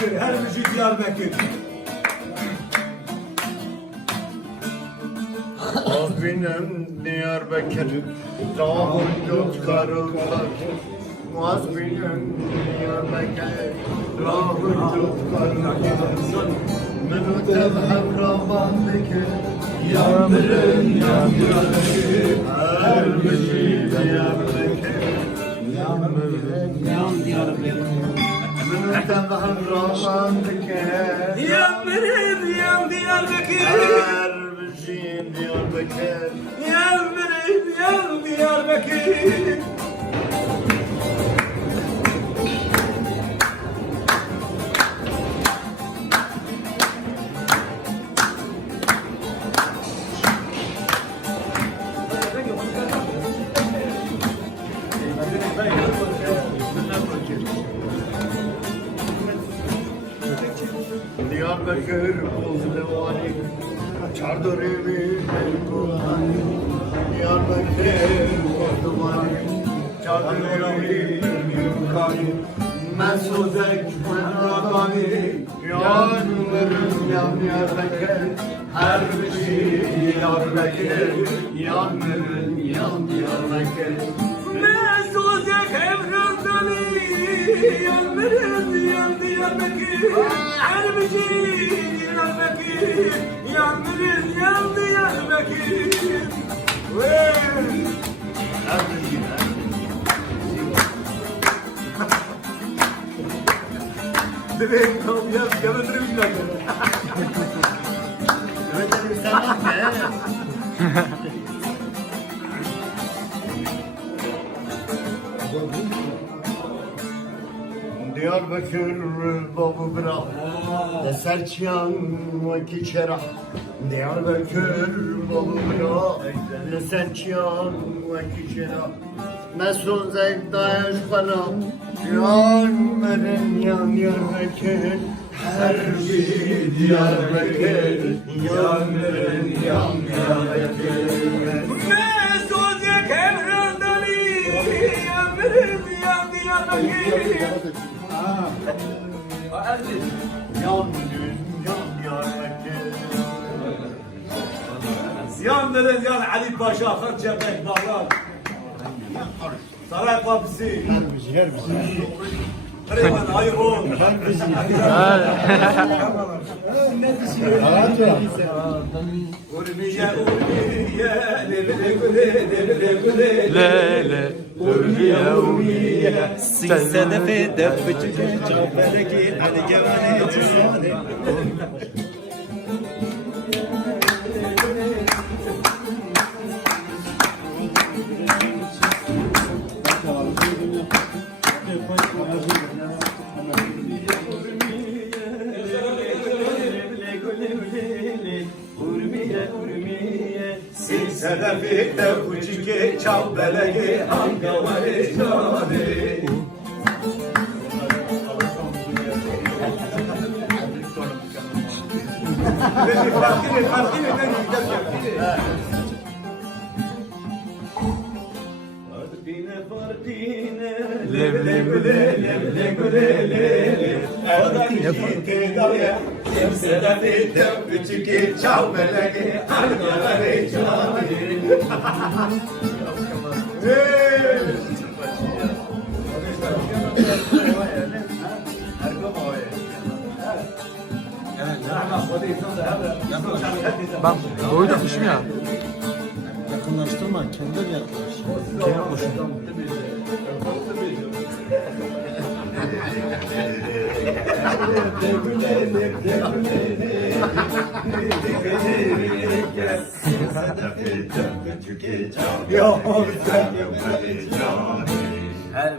Diyarbakır, her müzik Diyarbakır. Azbinem Diyarbakır, Rahul Karıllar. Azbinem Diyarbakır, Rahul Karıllar. Mehmet'e Havraman'daki Yandırın yan Diyarbakır, her müzik Diyarbakır. Yan Diyarbakır. Mehmet'e Havraman'daki Yandırın yan Diyarbakır. her müzik Diyarbakır. Yandırın yan Diyarbakır. Diyarbakır Bozlevani Çardırımı Kulhan Diyarbakır Bozlevani Çardırımı Kulhan Mesudek Menadani Yanlarım yan Diyarbakır her bir şey Diyarbakır Yanlarım yan Diyarbakır Mesuzek Evran'dani Yandırın yan Diyarbakır. Her müzik Diyarbakır. Yandırın yan Diyarbakır. her bir şey Direkt ya yanındırım bir dakika. Öyle bir sanat be. Diyarbakır babu bırak Leserçiyan vaki şerah Diyarbakır babu bırak Leserçiyan vaki şerah Mesul zevk dayaş bana Yanların yan Diyarbakır her bir Diyarbakır Yanların yan Diyarbakır Mesuzek Evran'dani Yandırın yan Diyarbakır. Yandırın yan Ali Paşa, Kırk Cebek Bağlar. Saray Kapısı. Kırıkhan Ayıbon. Urmiye, urmiye, lebile güle, lebile güle, Lele, urmiye, urmiye. Sedefe defçi çapedeki hadi gevane cüzane. Sedefi de uçike çapeleki angavali cani. Lebile güle, lebile güle, lebile. Adaki tedaviye, sedefi de uçike çapeleki angavali cani. ben boyu takmışım ya. Yakınlaştırma, kendin yaklaş. Kendi koşun.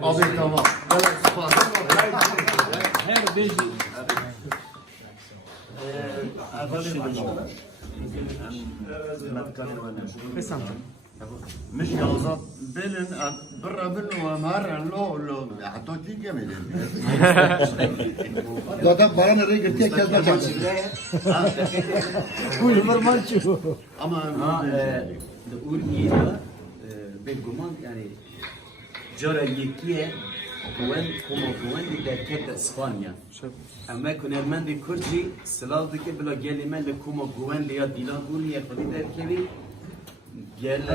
Abi tamam. Her beji. مش يوظف بلن برا بلن ومارا لو حتى تيجي ملين Zaten para nereye gitti herkes bakacak. Buyurun manço. ama Urmiye'de beguman yani cara yekiye Como güvendi derket İspanya. Ama kunermendi Kürtçi Slav'daki bile gelime le como güvendi ya dilan guli ya kuli derkevi gel